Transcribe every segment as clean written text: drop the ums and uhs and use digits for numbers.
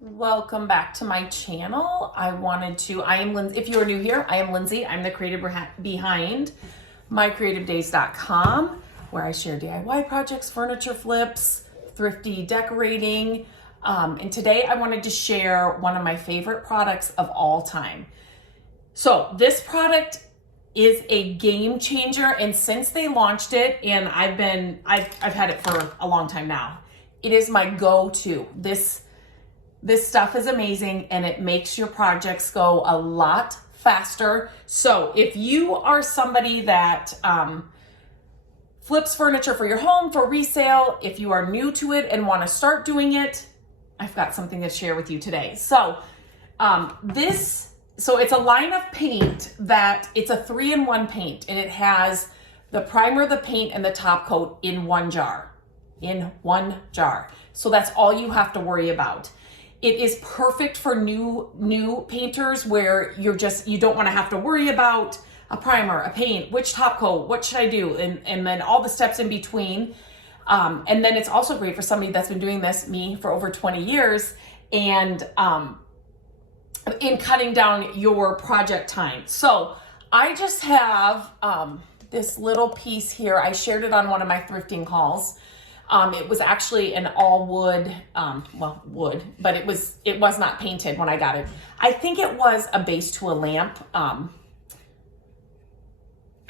Welcome back to my channel. I am Lindsay. If you are new here, I am Lindsay. I'm the creative behind mycreativedays.com, where I share DIY projects, furniture flips, thrifty decorating. And today I wanted to share one of my favorite products of all time. So this product is a game changer, and since they launched it, and I've had it for a long time now, it is my go-to. This stuff is amazing, and it makes your projects go a lot faster. So if you are somebody that flips furniture for your home for resale, if you are new to it and want to start doing it, I've got something to share with you today. So it's a line of paint that it's a 3-in-1 paint, and it has the primer, the paint, and the top coat in one jar. So that's all you have to worry about. It is perfect for new painters where you don't want to have to worry about a primer, a paint, which top coat, what should I do, and then all the steps in between. And then it's also great for somebody that's been doing this, me, for over 20 years, and in cutting down your project time. So I just have this little piece here. I shared it on one of my thrifting hauls. It was actually an all wood, wood, but it was not painted when I got it. I think it was a base to a lamp.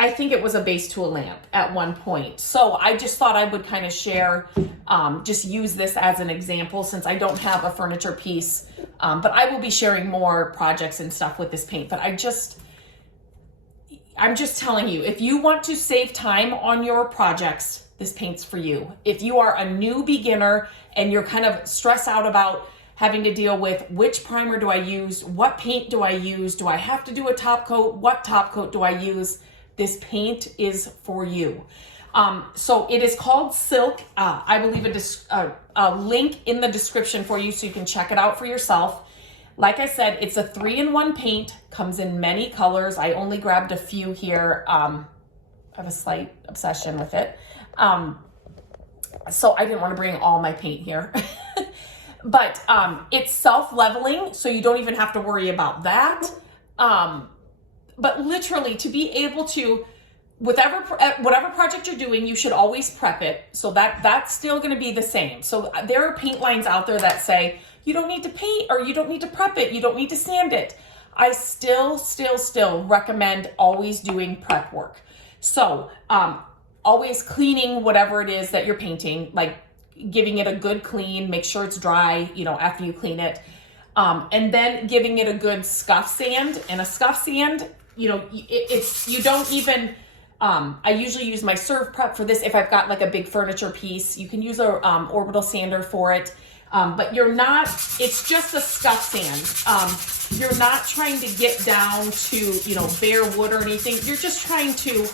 I think it was a base to a lamp at one point. So I just thought I would kind of share, just use this as an example since I don't have a furniture piece, but I will be sharing more projects and stuff with this paint. But I'm just telling you, if you want to save time on your projects, this paint's for you. If you are a new beginner and you're kind of stressed out about having to deal with which primer do I use, what paint do I use, do I have to do a top coat, what top coat do I use, this paint is for you. So it is called Silk. I will leave a link in the description for you so you can check it out for yourself. Like I said, it's a 3-in-1 paint, comes in many colors. I only grabbed a few here. I have a slight obsession with it. So I didn't want to bring all my paint here, but it's self-leveling, so you don't even have to worry about that. But literally, to be able to, whatever project you're doing, you should always prep it. So that's still going to be the same. So there are paint lines out there that say you don't need to paint, or you don't need to prep it, you don't need to sand it. I still recommend always doing prep work. So always cleaning whatever it is that you're painting, like giving it a good clean, make sure it's dry, after you clean it. And then giving it a good scuff sand. And a scuff sand, you don't even, I usually use my Serve Prep for this. If I've got like a big furniture piece, you can use a orbital sander for it. But it's just a scuff sand. You're not trying to get down to, bare wood or anything. You're just trying to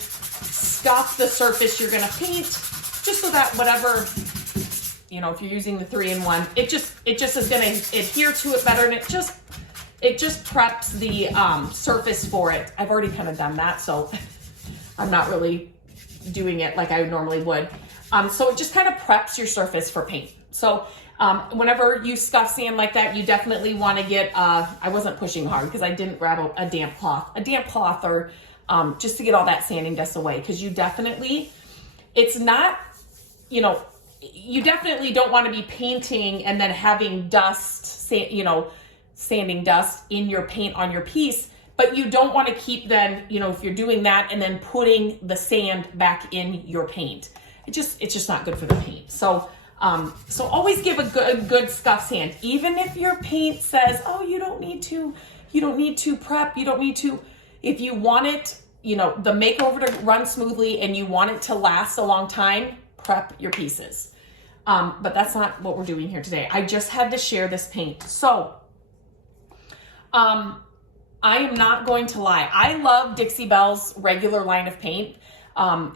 scuff the surface you're going to paint, just so that whatever, if you're using the 3-in-1, it just is going to adhere to it better, and it just preps the surface for it. I've already kind of done that, so I'm not really doing it like I normally would. So it just kind of preps your surface for paint. So whenever you scuff sand like that, you definitely want to get, I wasn't pushing hard because I didn't grab a damp cloth or just to get all that sanding dust away, because you definitely don't want to be painting and then having dust, sanding dust in your paint on your piece, but you don't want to keep then, if you're doing that and then putting the sand back in your paint. It's just not good for the paint. So always give a good scuff sand, even if your paint says, oh, you don't need to prep, if you want it, the makeover to run smoothly and you want it to last a long time, prep your pieces. But that's not what we're doing here today. I just had to share this paint. So, I am not going to lie. I love Dixie Belle's regular line of paint. I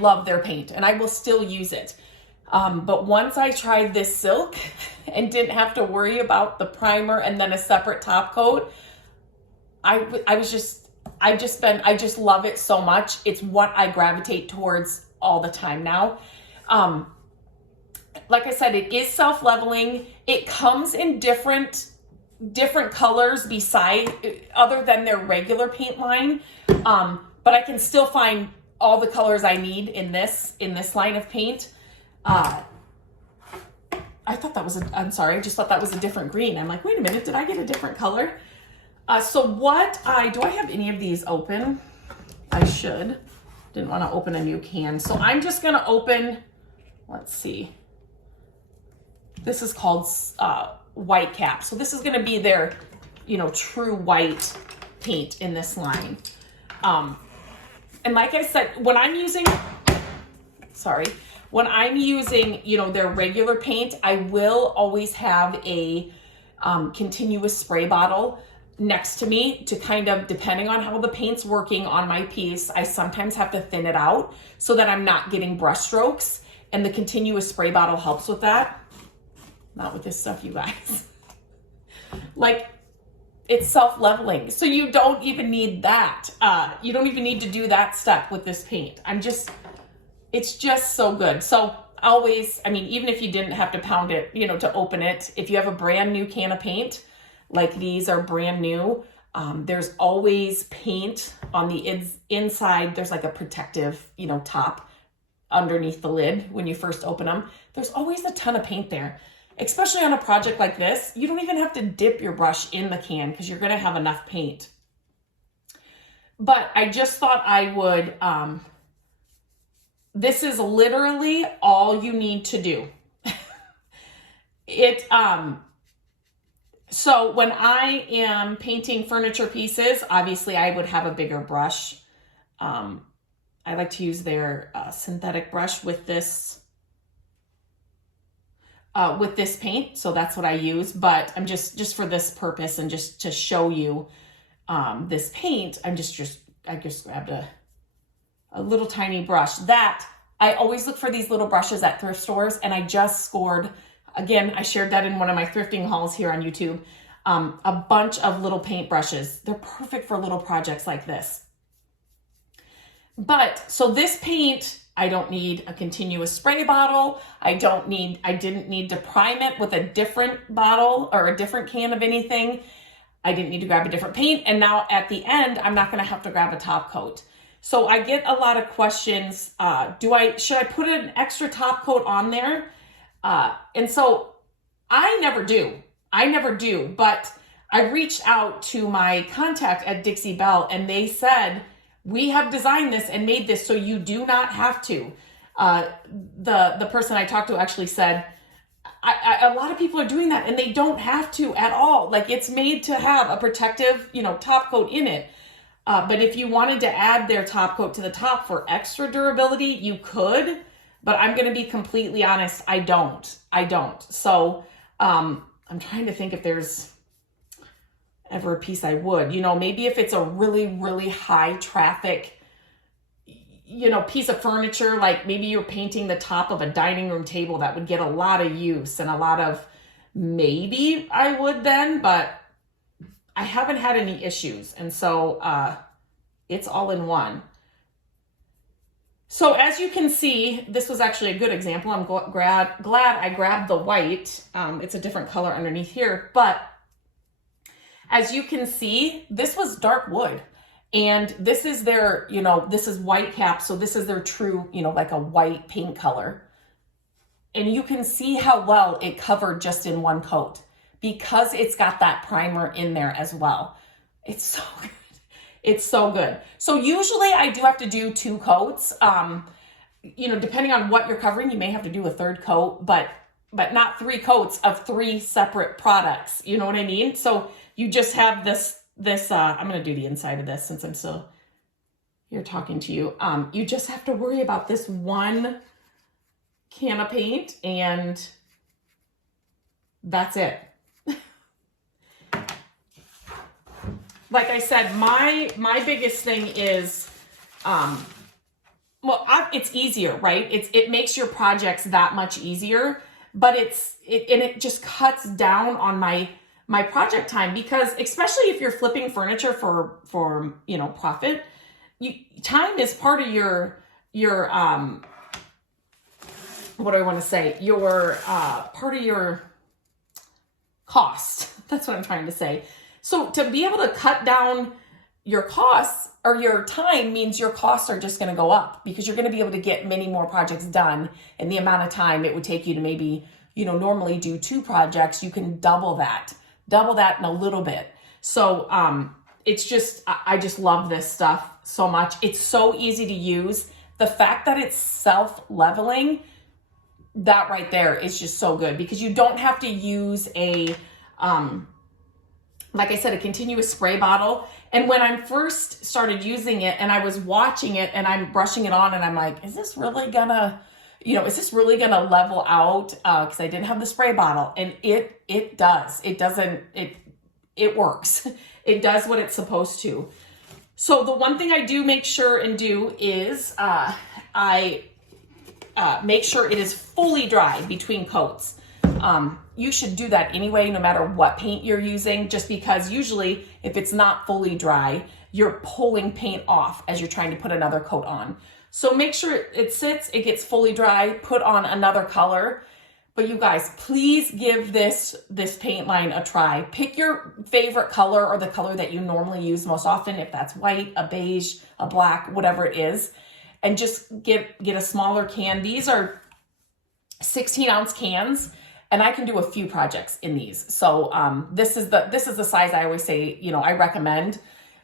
love their paint and I will still use it. But once I tried this Silk and didn't have to worry about the primer and then a separate top coat, I just love it so much. It's what I gravitate towards all the time now. like I said, it is self-leveling. It comes in different colors other than their regular paint line. But I can still find all the colors I need in this line of paint. I thought that was I'm sorry, I just thought that was a different green. I'm like, wait a minute, did I get a different color? So do I have any of these open? I should. Didn't want to open a new can. So I'm just going to open, let's see. This is called White Cap. So this is going to be their, true white paint in this line. And like I said, when I'm using, their regular paint, I will always have a continuous spray bottle next to me to kind of, depending on how the paint's working on my piece, I sometimes have to thin it out so that I'm not getting brush strokes, and the continuous spray bottle helps with that. Not with this stuff, you guys. Like, it's self-leveling, so you don't even need that. You don't even need to do that step with this paint. It's just so good. So always, even if you didn't have to pound it, to open it, if you have a brand new can of paint, like these are brand new, there's always paint on the inside. There's like a protective, top underneath the lid when you first open them. There's always a ton of paint there. Especially on a project like this, you don't even have to dip your brush in the can because you're going to have enough paint. But I just thought I would, this is literally all you need to do. So when I am painting furniture pieces, obviously I would have a bigger brush. I like to use their synthetic brush with this paint. So that's what I use, but I'm just for this purpose and just to show you this paint, I just grabbed a little tiny brush. That I always look for these little brushes at thrift stores, and I just scored, again, I shared that in one of my thrifting hauls here on YouTube, a bunch of little paint brushes. They're perfect for little projects like this. But so this paint, I don't need a continuous spray bottle. I didn't need to prime it with a different bottle or a different can of anything. I didn't need to grab a different paint. And now at the end, I'm not going to have to grab a top coat. So I get a lot of questions. Should I put an extra top coat on there? And so I never do, but I reached out to my contact at Dixie Belle, and they said, we have designed this and made this so you do not have to. The person I talked to actually said, a lot of people are doing that and they don't have to at all. Like, it's made to have a protective, top coat in it. But if you wanted to add their top coat to the top for extra durability, you could, but I'm going to be completely honest. I don't. So, I'm trying to think if there's ever a piece I would, maybe if it's a really, really high traffic, piece of furniture, like maybe you're painting the top of a dining room table that would get a lot of use and maybe I would then, but I haven't had any issues. And so, it's all in one. So as you can see, this was actually a good example. I'm glad I grabbed the white. It's a different color underneath here, but as you can see, this was dark wood, and this is their, this is White Cap. So this is their true, like a white paint color. And you can see how well it covered just in one coat because it's got that primer in there as well. It's so good. It's so good. So usually I do have to do 2 coats. Depending on what you're covering, you may have to do a 3rd coat, but not 3 coats of 3 separate products. You know what I mean? So you just have this, I'm going to do the inside of this since I'm still here talking to you. You just have to worry about this one can of paint, and that's it. Like I said, my biggest thing is, it's easier, right? It makes your projects that much easier, but it just cuts down on my project time, because especially if you're flipping furniture for profit, time is part of your what do I want to say? Your part of your cost. That's what I'm trying to say. So to be able to cut down your costs or your time means your costs are just going to go up because you're going to be able to get many more projects done in the amount of time it would take you to maybe, normally do 2 projects. You can double that in a little bit. So it's just, I just love this stuff so much. It's so easy to use. The fact that it's self-leveling, that right there is just so good because you don't have to use a, like I said, a continuous spray bottle. And when I first started using it and I was watching it and I'm brushing it on and I'm like, is this really gonna level out? Cause I didn't have the spray bottle, and it does. It works. It does what it's supposed to. So the one thing I do make sure and do is, I make sure it is fully dry between coats. You should do that anyway, no matter what paint you're using, just because usually if it's not fully dry, you're pulling paint off as you're trying to put another coat on. So make sure it sits, it gets fully dry, put on another color. But you guys, please give this paint line a try. Pick your favorite color or the color that you normally use most often, if that's white, a beige, a black, whatever it is, and just get a smaller can. These are 16-ounce cans, and I can do a few projects in these. So this is the size I always say, I recommend.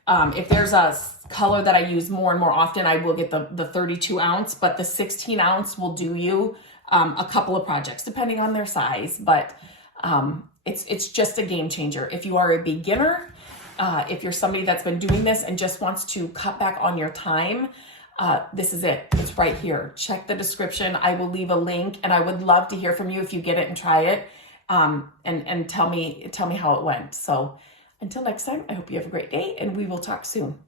If there's a color that I use more and more often, I will get the 32-ounce, but the 16-ounce will do you a couple of projects depending on their size. But it's just a game changer. If you are a beginner, if you're somebody that's been doing this and just wants to cut back on your time, this is it. It's right here. Check the description. I will leave a link, and I would love to hear from you if you get it and try it, and tell me how it went. So until next time, I hope you have a great day, and we will talk soon.